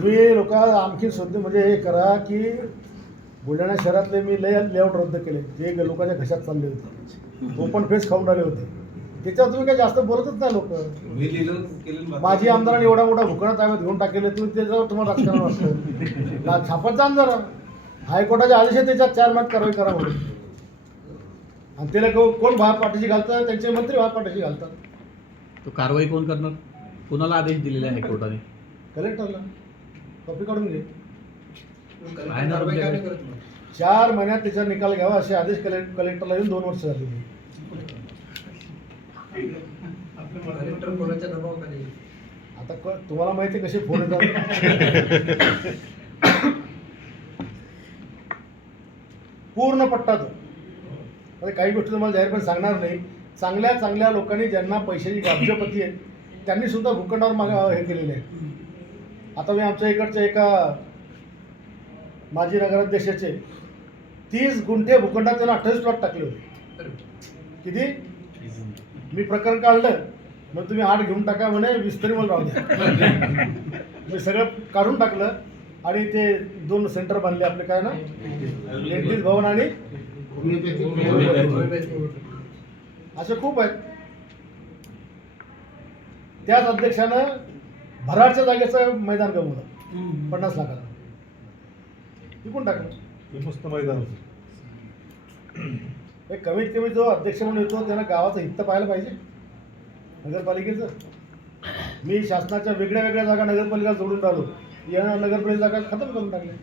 तुम्ही लोक आणखी सध्या म्हणजे हे करा की बुलढाणा शहरातले मी लेआउट रद्द केले जे लोकांच्या घशात चालले होते, ओपन फेस खाऊन राहिले होते, त्याच्यावर तुम्ही काही जास्त बोलतच नाही लोक. माझी आमदारांनी एवढा मोठा भूखंड ताब्यात घेऊन टाकले, तुम्ही त्याच्यावर तुम्हाला राजकारण वाटतं. छापत जा जरा, हायकोर्टाचे आदेश आहे त्याच्यात 4 महिन्यात कारवाई करा म्हणून. आणि त्याला कोण भाग पाठीशी घालतात? त्यांचे मंत्री भाग पाठीशी घालतात. तो कारवाई कोण करणार? कोणाला आदेश दिलेले आहे कोर्टाने? कलेक्टरला कॉपी काढून घे. 4 महिन्यात त्याचा निकाल घ्यावा असे आदेश कलेक्टरला येऊन 2 वर्ष झाले. आता तुम्हाला माहिती आहे कसे फोन येतात. पूर्ण पट्टा तो. म्हणजे काही गोष्टी तुम्हाला जाहीरपणे सांगणार नाही. चांगल्या चांगल्या लोकांनी ज्यांना पैशाची गावजपती आहे त्यांनी सुद्धा भूखंडावर मागे हे केलेले आहे. आता मी आमच्या इकडच्या एका माजी नगराध्यक्षाचे 30 गुंठे भूखंडात त्यांना 28 प्लॉट टाकले होते. किती? मी प्रकरण काढलं, मग तुम्ही 8 घेऊन टाका म्हणे, 20 तरी मला राहू द्या. मी सगळं काढून टाकलं आणि ते 2 सेंटर बांधले आपले, काय ना, डेंटिस्ट भवन आणि असे खूप आहेत. त्याच अध्यक्षानं भराडच्या जागेचं मैदान गमवलं 50 लाखाला, विकून टाकलं. मस्त मैदान होतं. कमीत कमी जो अध्यक्ष म्हणून येतो त्यानं गावाचं हित पाहायला पाहिजे. नगरपालिकेचं मी शासनाच्या वेगळ्या वेगळ्या जागा नगरपालिका जोडून राहिलो, या नगरपालिका जागा खतम करून टाकल्या.